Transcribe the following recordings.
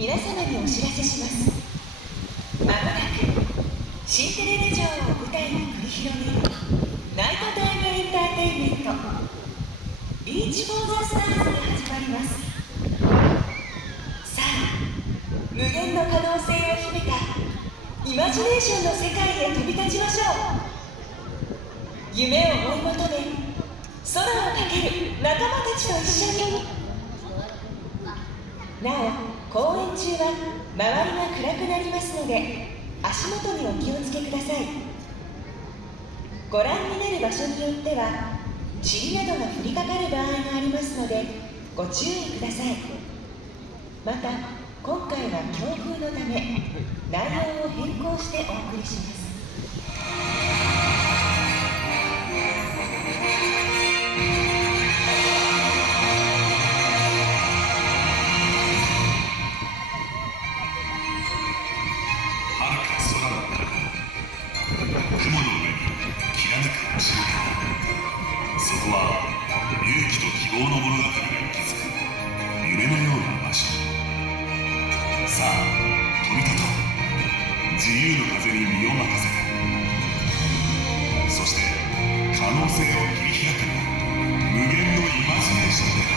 皆様にお知らせします。まもなくシンデレラ城を舞台に繰り広げるナイトタイムエンターテインメントリーチ・フォー・ザ・スターズが始まります。さあ、無限の可能性を秘めたイマジネーションの世界へ飛び立ちましょう。夢を追い求め空をかける仲間たちと一緒に。なお、公演中は周りが暗くなりますので足元にお気をつけください。ご覧になる場所によっては塵などが降りかかる場合がありますのでご注意ください。また今回は強風のため内容を変更してお送りします。雲の上にきらめく星のそこは勇気と希望の物語が息づく夢のような場所。さあ飛び立とう。自由の風に身を任せて、そして可能性を切り開く無限のイマジネーションで。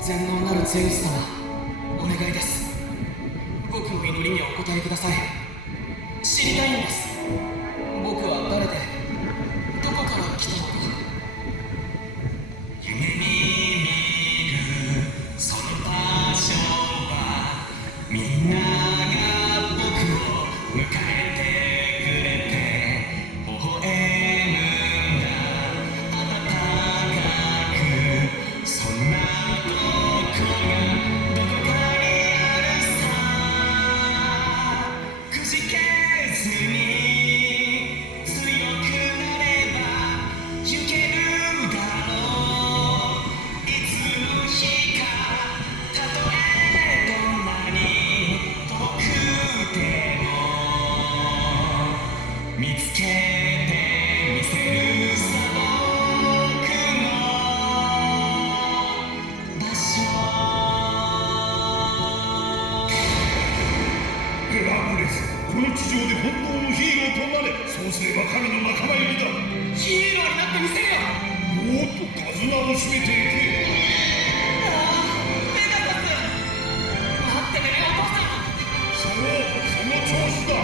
全能なるゼウス様、お願いです。僕の祈りにお答えください。知りたいんです。僕は誰でどこから来たのか。夢に見るその場所はみんなが僕を迎えてくれて微笑むんだ。温かくそんな見つけてみせるさ僕の場所。ヘラクレス、この地上で本当のヒーローとなれ。そうすれば神の仲間入りだ。ヒーローになってみせるよ。もっと手綱を締めていけ。ペガサス、待ってくれよお父さん。その調子だ。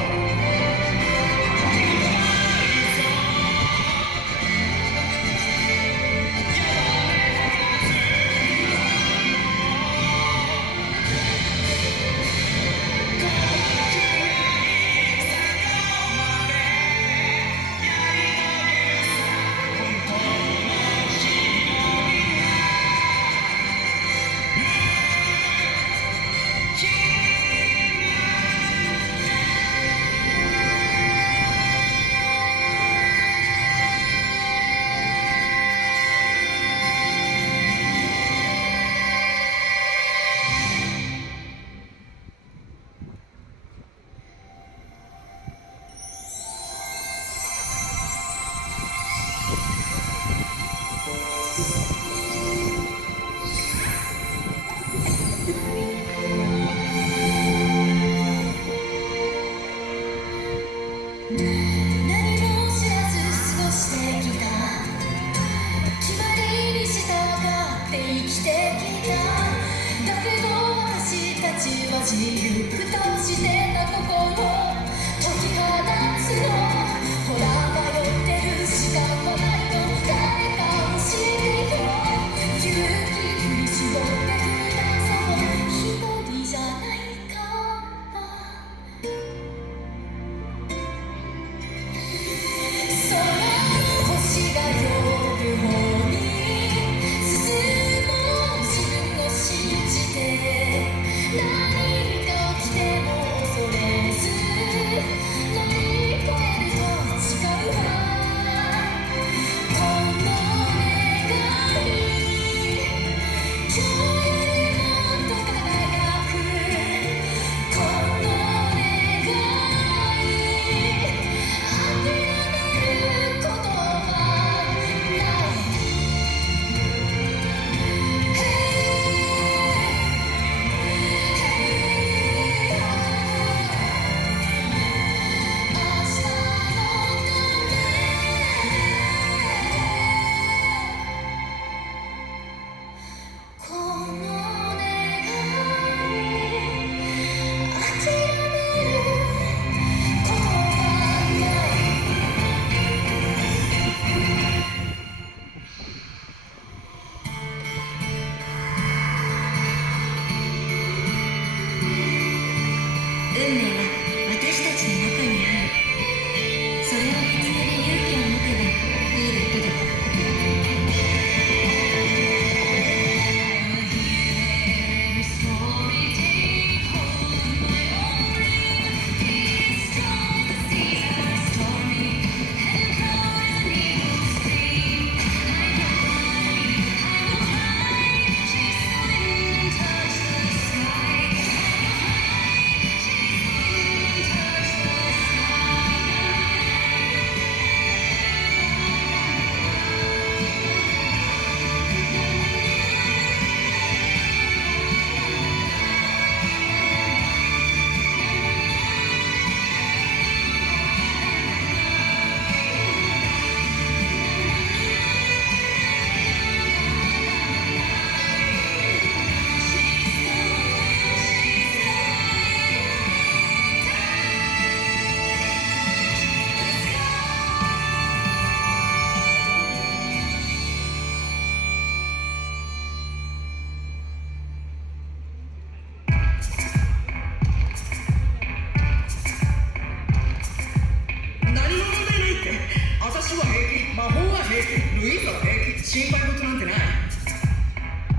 私は平気、魔法は平気、ルイーズは平気、心配事なんてない。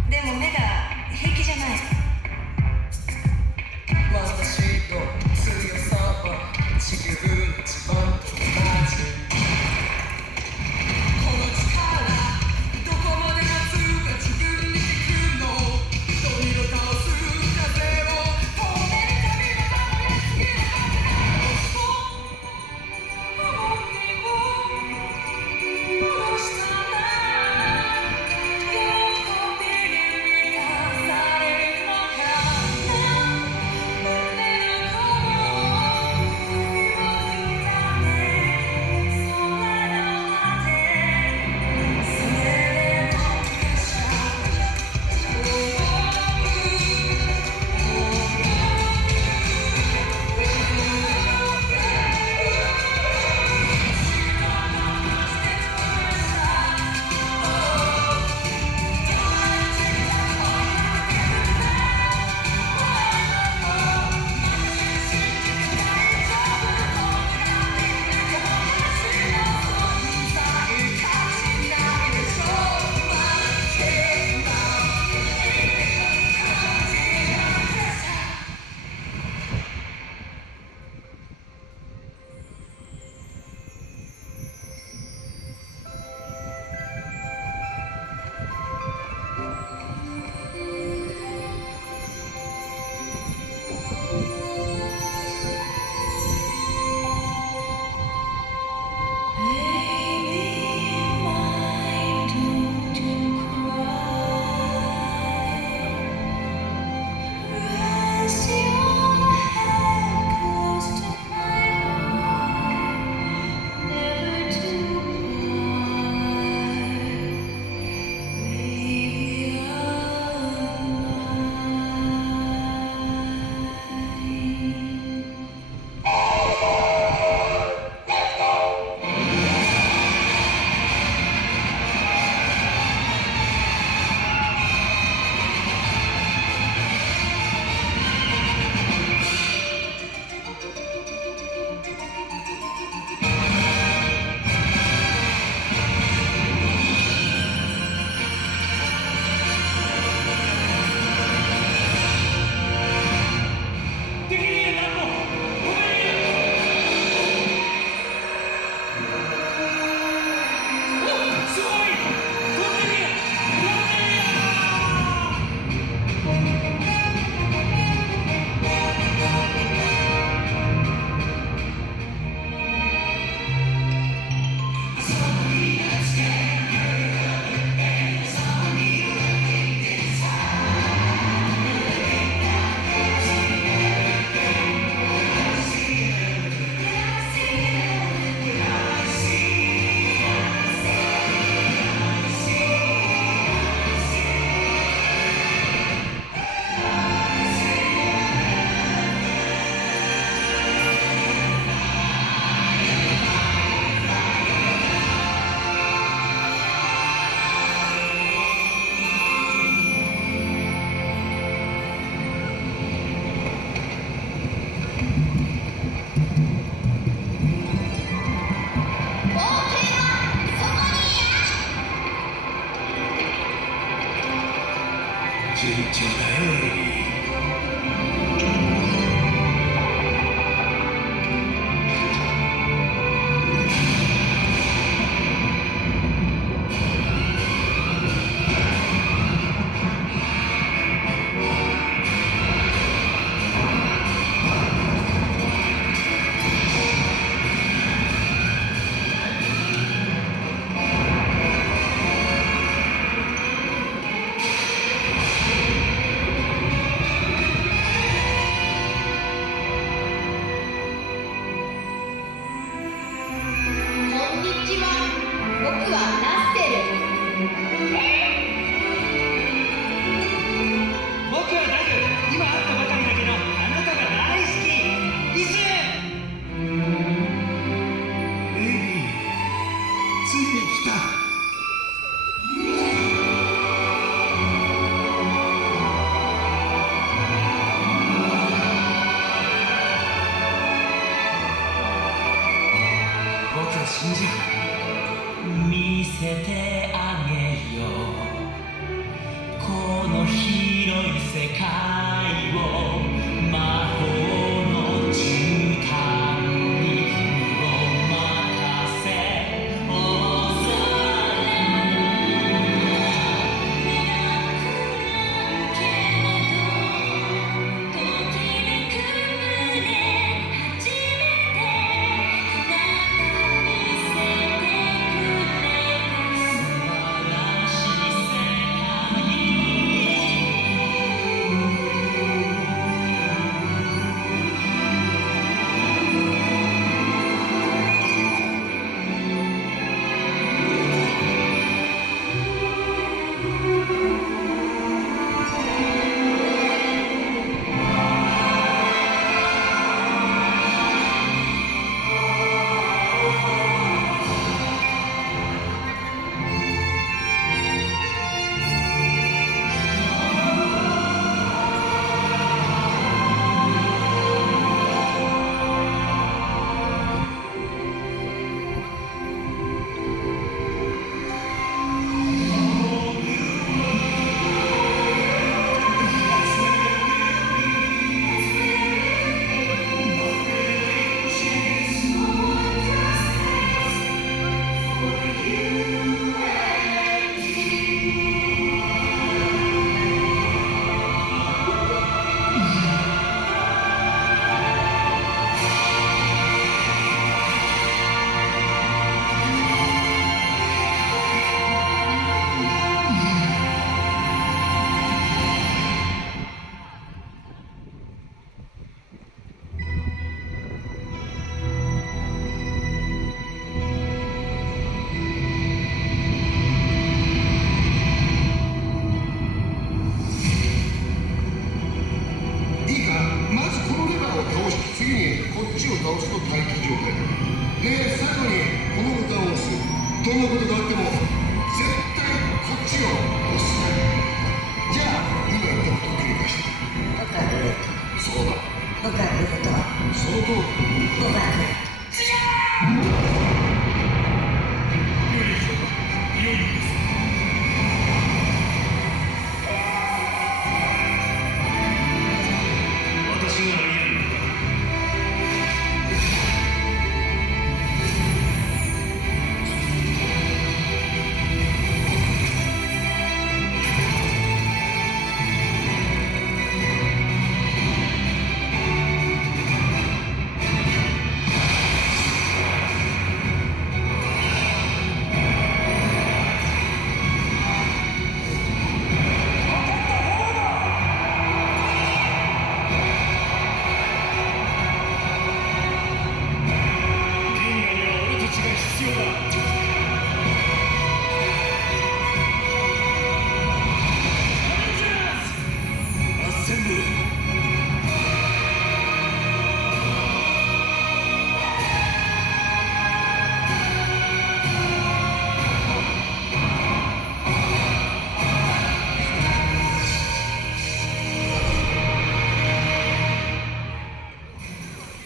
でも目が平気じゃない。私と強さは地球の一番友達。この力どこまで勝つか自分に聞くの。ドミノ倒す風を止めるたびの守りすぎるはずだ。どうしたら喜びに満たてあげよう。この広い世界を魔法の絨毯に身を任せ、大空目が暗けれどときめく胸初めてあなた見せてくれた素晴らしい世界。いいか、まずこのレバーを倒し、次にこっちを倒すと待機状態で、最後にこのボタンを押す。どんなことがあっても絶対こっちを押す。じゃあ今やったことを繰り返して。僕はグルート。そうだ、僕はグルート。その通り。僕はグルート。私がやるのだ。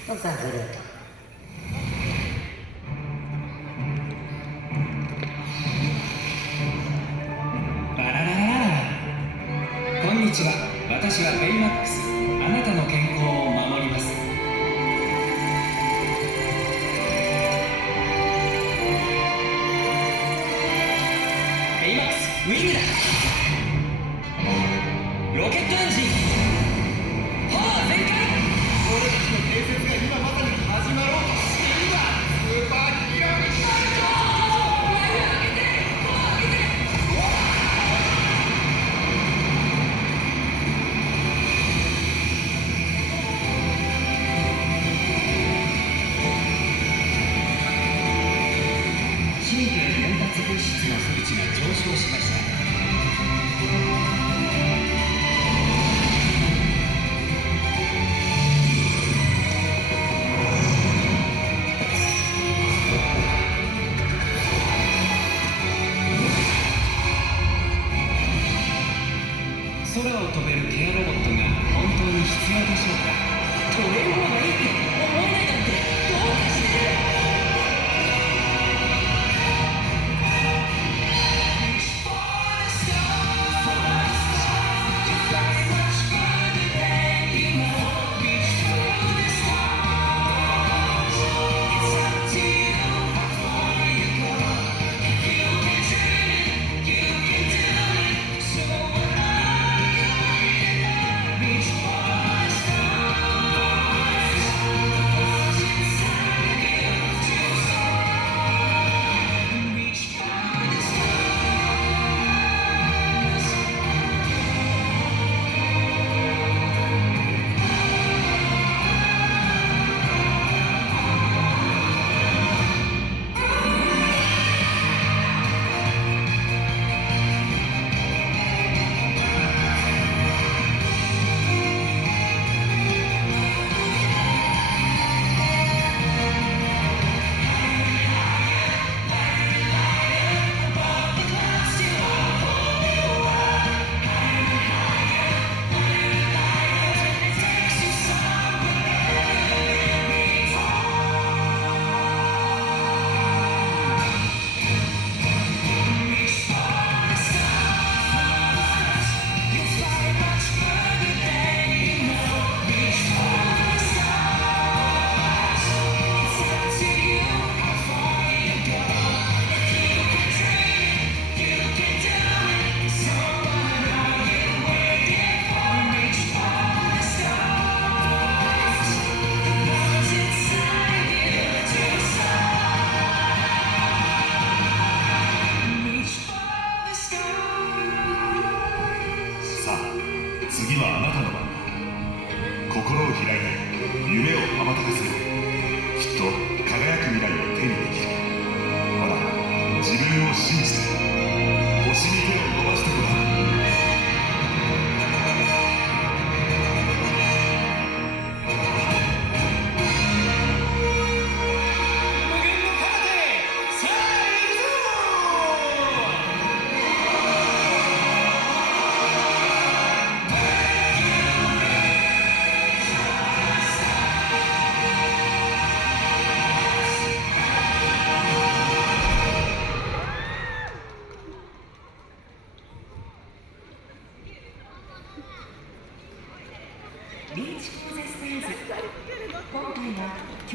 僕はグルート。バラララララ。こんにちは。私はベイマックス。あなたの健康を守ります。ベイマックスウィングだ。ロケットエンジンパワー全開。俺たちの伝説が今まさに始まろうとしているんだ。スーパーヒーローになるぞ。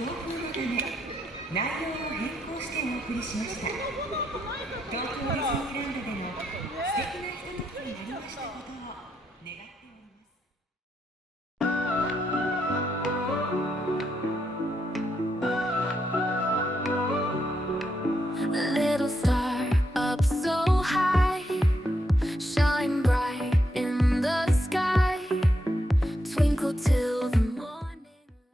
強風のため内容を変更してお送りしました。東京ディズニーランドでの